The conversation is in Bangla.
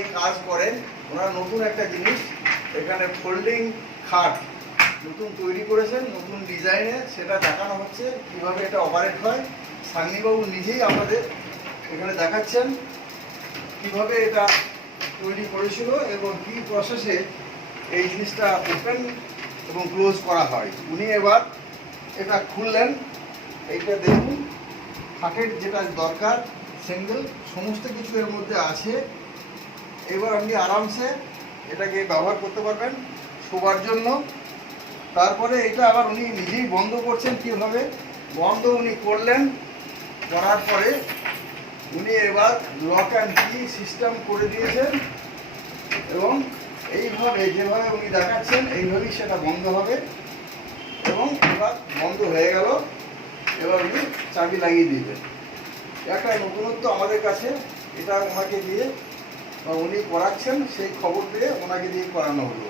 এই কাজ করেন, ওনারা নতুন একটা জিনিস, এখানে ফোল্ডিং খাট নতুন তৈরি করেছেন, নতুন ডিজাইনে, সেটা দেখানো হচ্ছে, কীভাবে এটা অপারেট হয়। সান্নিবাবু নিজেই আমাদের এখানে দেখাচ্ছেন, কীভাবে এটা তৈরি করেছিল এবং কি প্রসেসে এই জিনিসটা ওপেন এবং ক্লোজ করা হয়। উনি এবার এটা খুললেন, এইটা দেখুন, খাটের যেটা দরকার সিঙ্গেল সমস্ত কিছু এর মধ্যে আছে। এবার আপনি আরামসে এটাকে ব্যবহার করতে পারবেন শোবার জন্য। তারপরে এটা আবার উনি নিজেই বন্ধ করছেন কীভাবে? বন্ধ উনি করলেন, করার পরে উনি এবার লক অ্যান্ড কি সিস্টেম করে দিয়েছেন এবং এইভাবে, যেভাবে উনি দেখাচ্ছেন, এইভাবেই সেটা বন্ধ হবে এবং এবার বন্ধ হয়ে গেল। এবার উনি চাবি লাগিয়ে দিবেন। একটা নতুনত্ব আমাদের কাছে, এটা ওনাকে দিয়ে বা উনি করাচ্ছেন সেই খবর দিয়ে ওনাকে দিয়ে করানো হলো।